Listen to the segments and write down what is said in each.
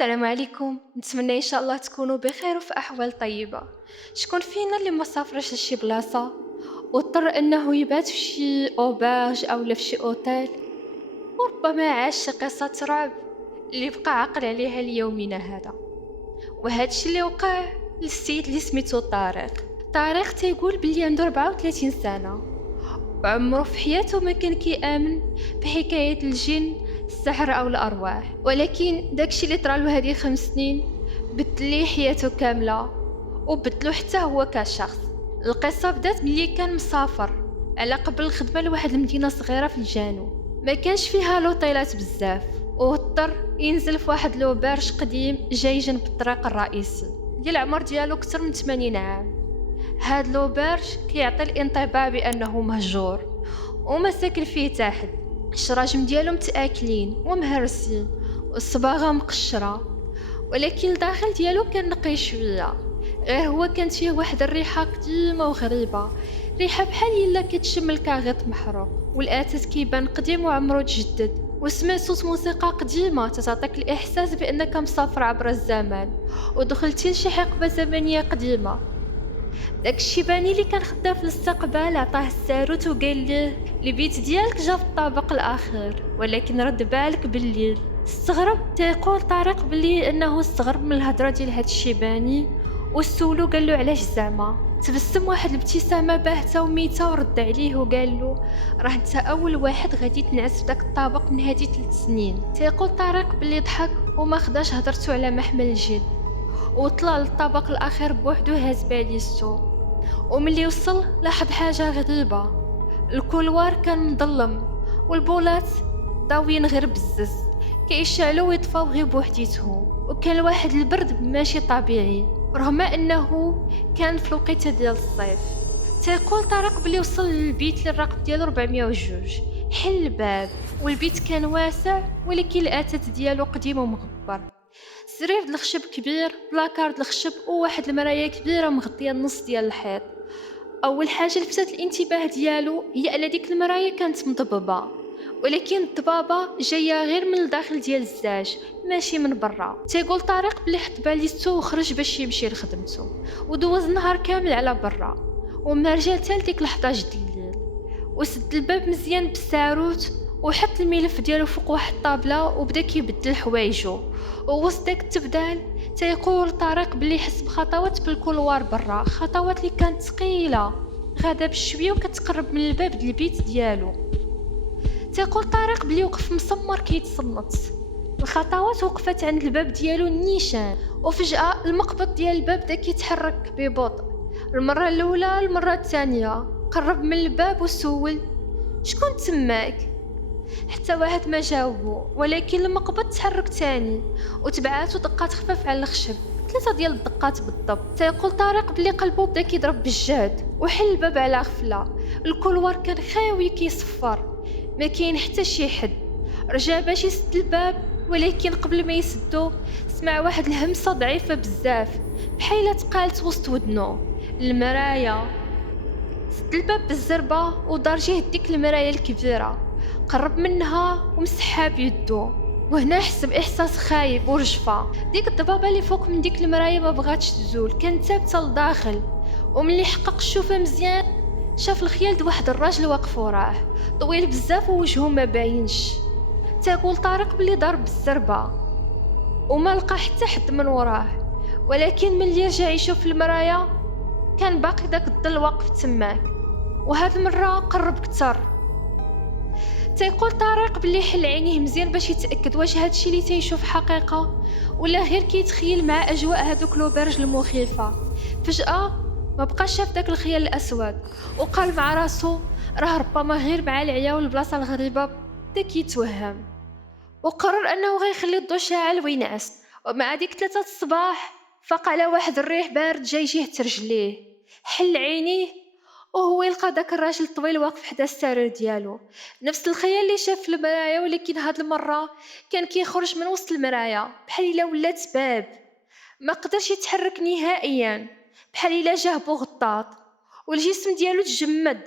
السلام عليكم، نتمنى ان شاء الله تكونوا بخير وفي احوال طيبه. شكون فينا اللي ما سافرش لشي بلاصه واضطر انه يبات في شي اوباج او في شي اوتيل، وربما عاش شي قصه رعب اللي بقى عاقل عليها ليومنا هذا. وهذا الشي اللي وقع للسيد اللي سميتو طارق تيقول بلي عنده 34 سنه، وعمره في حياته ما كان كيآمن بحكاية الجن، السحر أو الأرواح، ولكن داكشي اللي طرالو هذه 5 سنين بدل ليه حياته كاملة وبدلو حتى هو كشخص. القصة بدات ملي كان مسافر على قبل الخدمة لواحد المدينة صغيرة في الجنوب، ما كانش فيها لوطيلات بزاف، واضطر ينزل في واحد لوبرج قديم جاي جنب الطريق الرئيسي. ديال العمر ديالو كتر من 80 عام. هاد لوبرج كيعطي الانطباع بانه مهجور وما ساكن فيه حتى حد. الشراجم ديالو متاكلين ومهرسين والصباغه مقشره، ولكن الداخل ديالو كان نقي شويه. غير هو كانت فيه واحد الريحه قديمه وغريبه، ريحه بحال الا كتشم الكاغيط محروق، والاثاث كيبان قديم وعمرو تجدد. وسمع صوت موسيقى قديمه تعطيك الاحساس بانك مسافر عبر الزمان ودخلتي لشي حقبه زمنيه قديمه. داك الشيباني اللي كان خدام في الاستقبال عطاه الساروت وقال ليه البيت ديالك جا في الطابق الاخير، ولكن رد بالك بالليل. استغرب تيقول طارق بلي انه استغرب من الهضره ديال هاد الشيباني، وسولو قال له علاش زعما. تبسم واحد الابتسامه باهته وميته ورد عليه وقال له راه انت اول واحد غادي تنعس في داك الطابق من هذه 3 سنين. تيقول طارق بلي ضحك وما خداش هضرته على محمل الجد، وطلع للطابق الاخير بوحدو هاز باليستو. وملي وصل لاحظ حاجة غريبة، الكولوار كان مظلم والبولات ضاويين غير بزز كيشعلوا ويطفاو غير بوحديتهم، وكان واحد البرد ماشي طبيعي رغم انه كان في الوقيته ديال الصيف. تيقول طارق بلي وصل للبيت اللي الرقم ديالو 402. حل الباب والبيت كان واسع، ولكن الاثاث ديالو قديم ومغبر. سرير د الخشب كبير، بلاكار د الخشب وواحد المرايه كبيره مغطيه النص ديال الحيط. اول حاجه لفتت الانتباه ديالو هي ان ديك المرايه كانت مضببه، ولكن الضبابه جايه غير من الداخل ديال الزاج ماشي من برا. تيقول طارق بلي حط باليستو وخرج باش يمشي لخدمته، ودوز النهار كامل على برا، وما رجع حتى لديك اللحظه جد الليل. وسد الباب مزيان بالساروت وحط الملف ديالو فوق واحد الطابله وبدا كيبدل حوايجو. ووسط داك التبدال تيقول طارق بلي حس بخطوات بالكولوار برا، خطوات اللي كانت ثقيله غادا بشويه وكتقرب من الباب ديال البيت ديالو. تيقول طارق بلي وقف مسمر كيتصنت. الخطوات وقفت عند الباب ديالو النيشان، وفجاه المقبض ديال الباب بدا كيتحرك ببطء. المره الاولى، المره الثانيه قرب من الباب وسول شكون تماك. حتى واحد ما جاوبو، ولكن المقبض تحرك تاني وتبعاتو دقات خفاف على الخشب، 3 ديال الدقات بالضبط. تيقول طارق بلي قلبو بدا كيضرب بالجهد وحل الباب على غفله. الكولوار كان خاوي كيصفر، ما كاين حتى شي حد. رجع باش يسد الباب، ولكن قبل ما يسدو سمع واحد الهمسه ضعيفه بزاف بحال تقالت وسط ودنو. المرايه. سد الباب بالزربه ودار جهه ديك المرايه الكبيره، قرب منها ومسحها بيدو. وهنا حس باحساس خايب ورجفه. ديك الضبابه اللي فوق من ديك المرايه ما بغاتش تزول، كانت ثابته لداخل. وملي حقق الشوفه مزيان شاف الخيال د واحد الراجل واقف وراه، طويل بزاف ووجهه ما باينش. تاقول طارق بلي ضرب بالزربه وما لقى حتى حد من وراه، ولكن ملي رجع يشوف المرايه كان باقي داك الظل واقف تماك، وهاد المره قرب كتر. تيقول طارق بلي حل عينيه مزيان باش يتاكد واش هادشي اللي تيشوف حقيقه ولا غير كيتخيل مع اجواء هادوك لوبرج المخيفه. فجاه ما بقاش شاف داك الخيال الاسود، وقال مع راسو راه ربما غير مع العيا والبلاصه الغريبه بدا كيتوهم. وقرر انه غيخلي الضو شاعل وينعس. ومع ديك 3 الصباح فاق على واحد الريح بارد جاي جهه رجليه. حل عينيه وهو يلقى داك الراجل الطويل واقف حدا السرير ديالو، نفس الخيال اللي شاف في المرايه، ولكن هاد المره كان كيخرج من وسط المرايه بحال الا ولات باب. ما قدرش يتحرك نهائيا، بحال الا جاه بغطاط، والجسم ديالو تجمد.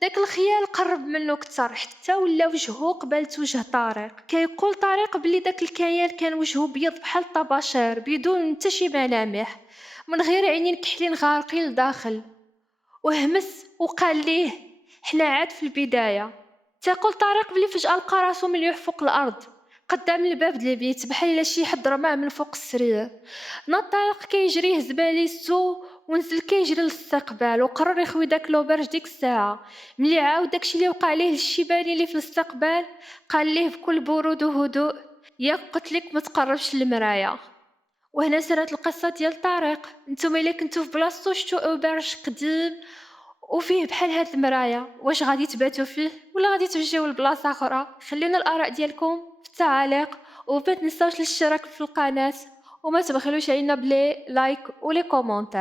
داك الخيال قرب منو كتر حتى ولا وجهو قبالت وجه طارق. كيقول طارق بلي داك الكيان كان وجهو بيض بحال الطباشير بدون حتى شي ملامح، من غير عينين كحلين غارقين لداخل. وهمس وقال ليه: حنا عاد في البداية. تيقول طارق بلي فجأة لقى راسو مليوح فوق الأرض قدام الباب ديال البيت بحال الا شي حد رماه من فوق السرير. ناض طارق كيجري هز باليستو ونزل كيجري للاستقبال وقرر يخوي داك لوبرج ديك الساعة. ملي عاود داكشي اللي وقع ليه للشيباني اللي في الاستقبال قال ليه بكل برود وهدوء: ياك قلتلك ما تقربش للمرايا. وهنا سرات القصة ديال طارق. نتوما الا كنتو في بلاصتو شتو اوبرج قديم وفيه بحال هاد المرايا، واش غادي تباتوا فيه ولا غادي تمشيو لبلاصه اخرى؟ خلينا الاراء ديالكم في التعاليق، وما تنساوش الاشتراك في القناه، وما تبخلوش علينا بلي لايك ولي كومونتير.